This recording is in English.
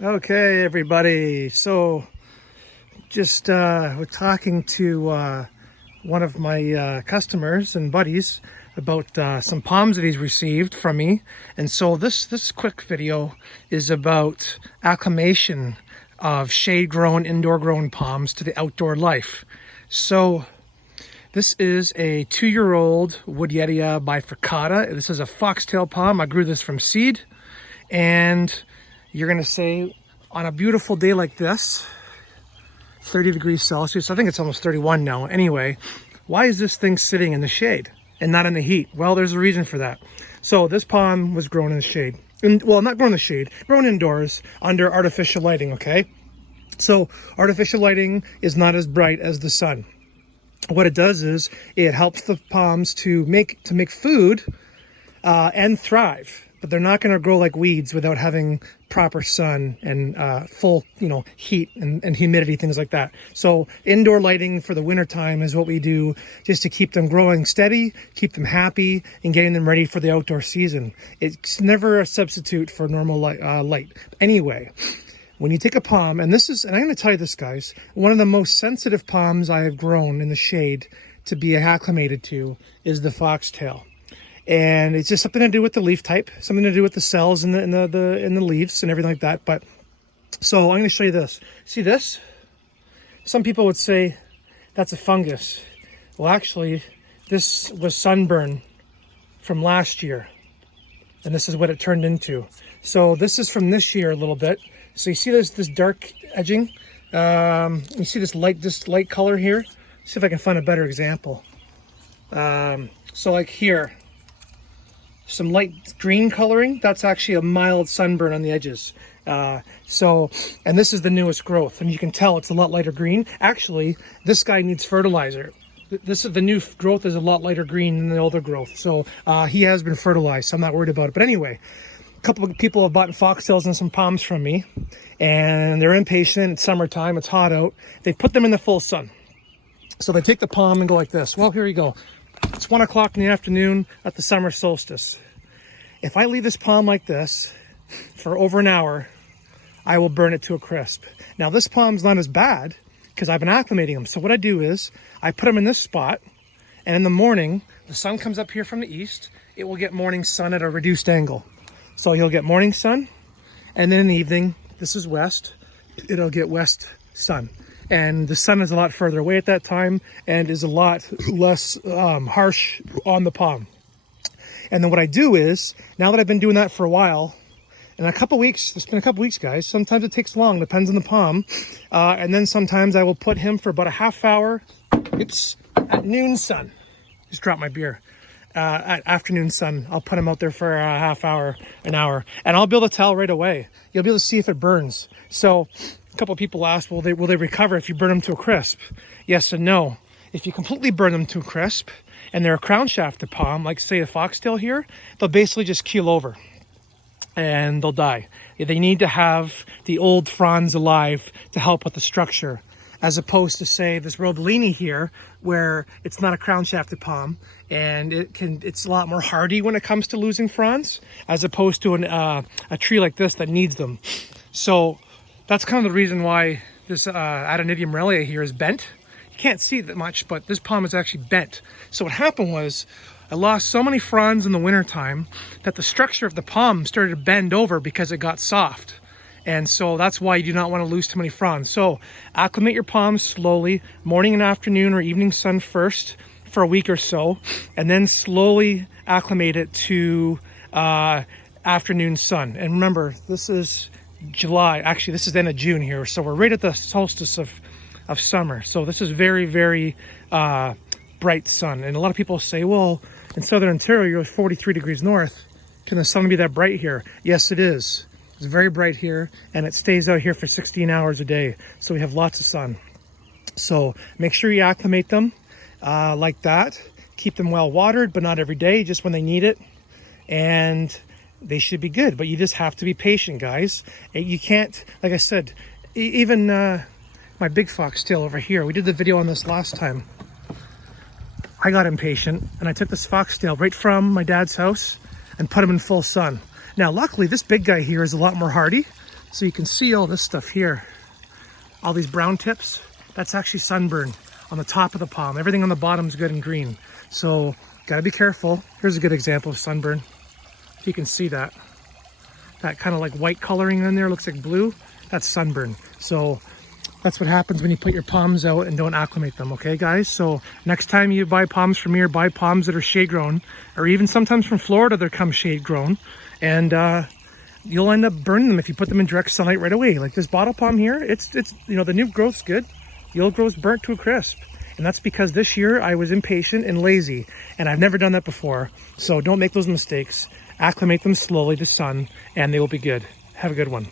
Okay, everybody. So just we're talking to one of my customers and buddies about some palms that he's received from me. And so this quick video is about acclimation of shade-grown, indoor-grown palms to the outdoor life. So this is a 2-year-old Woodettia bifurcata. This is a foxtail palm. I grew this from seed. And you're gonna say, on a beautiful day like this, 30 degrees Celsius, I think it's almost 31 now. Anyway, why is this thing sitting in the shade and not in the heat? Well, there's a reason for that. So this palm was grown in the shade. Well, not grown in the shade, grown indoors under artificial lighting, okay? So artificial lighting is not as bright as the sun. What it does is it helps the palms to make food and thrive. But they're not going to grow like weeds without having proper sun and full, heat and humidity, things like that. So indoor lighting for the winter time is what we do just to keep them growing steady, keep them happy, and getting them ready for the outdoor season. It's never a substitute for normal light. Anyway, when you take a palm, and I'm going to tell you this, guys, one of the most sensitive palms I have grown in the shade to be acclimated to is the foxtail. And it's just something to do with the leaf type, something to do with the cells in the leaves and everything like that. But so I'm going to show you this. See this? Some people would say that's a fungus. Well, actually, this was sunburn from last year, and this is what it turned into. So this is from this year a little bit. So you see this dark edging. You see this light color here. See if I can find a better example. So like here. Some light green coloring, that's actually a mild sunburn on the edges. And this is the newest growth, and you can tell it's a lot lighter green. Actually, this guy needs fertilizer. The new growth is a lot lighter green than the older growth. So he has been fertilized, so I'm not worried about it. But anyway, a couple of people have bought foxtails and some palms from me, and they're impatient. It's summertime, it's hot out. They put them in the full sun. So they take the palm and go like this. Well, here you go. It's 1 o'clock in the afternoon at the summer solstice. If I leave this palm like this for over an hour, I will burn it to a crisp. Now this palm's not as bad because I've been acclimating them. So what I do is I put them in this spot, and in the morning, the sun comes up here from the east, it will get morning sun at a reduced angle. So you'll get morning sun, and then in the evening, this is west, it'll get west sun. And the sun is a lot further away at that time and is a lot less harsh on the palm. And then what I do is, now that I've been doing that for a while, in a couple weeks, it's been a couple weeks, guys, sometimes it takes long, depends on the palm. And then sometimes I will put him for about a half hour, at noon sun. Just dropped my beer. At afternoon sun, I'll put him out there for a half hour, an hour, and I'll be able to tell right away. You'll be able to see if it burns. So a couple of people asked, will they recover if you burn them to a crisp? Yes and no. If you completely burn them to a crisp and they're a crown shafted palm, like say a foxtail here, they'll basically just keel over and they'll die. They need to have the old fronds alive to help with the structure, as opposed to say this Robellini here, where it's not a crown shafted palm and it's a lot more hardy when it comes to losing fronds, as opposed to a tree like this that needs them. So that's kind of the reason why this Adenidium Morelia here is bent. You can't see that much, but this palm is actually bent. So what happened was I lost so many fronds in the wintertime that the structure of the palm started to bend over because it got soft. And so that's why you do not want to lose too many fronds. So acclimate your palms slowly, morning and afternoon or evening sun first for a week or so, and then slowly acclimate it to afternoon sun. And remember, this is July, actually this is the end of June here, so we're right at the solstice of summer. So this is very, very bright sun. And a lot of people say, well, in Southern Ontario, you're 43 degrees north. Can the sun be that bright here? Yes, it is. It's very bright here, and it stays out here for 16 hours a day. So we have lots of sun. So make sure you acclimate them like that. Keep them well watered, but not every day, just when they need it. And they should be good, but you just have to be patient, guys. You can't, like I said, even my big foxtail over here, we did the video on this last time. I got impatient and I took this foxtail right from my dad's house and put him in full sun. Now, luckily, this big guy here is a lot more hardy. So you can see all this stuff here. All these brown tips, that's actually sunburn on the top of the palm. Everything on the bottom is good and green. So gotta be careful. Here's a good example of sunburn. If you can see that. That kind of like white coloring in there, looks like blue. That's sunburn. So that's what happens when you put your palms out and don't acclimate them, okay guys? So next time you buy palms from here, buy palms that are shade grown, or even sometimes from Florida they come shade grown, and you'll end up burning them if you put them in direct sunlight right away. Like this bottle palm here, it's you know, the new growth's good. The old growth's burnt to a crisp. And that's because this year I was impatient and lazy, and I've never done that before. So don't make those mistakes. Acclimate them slowly to sun, and they will be good. Have a good one.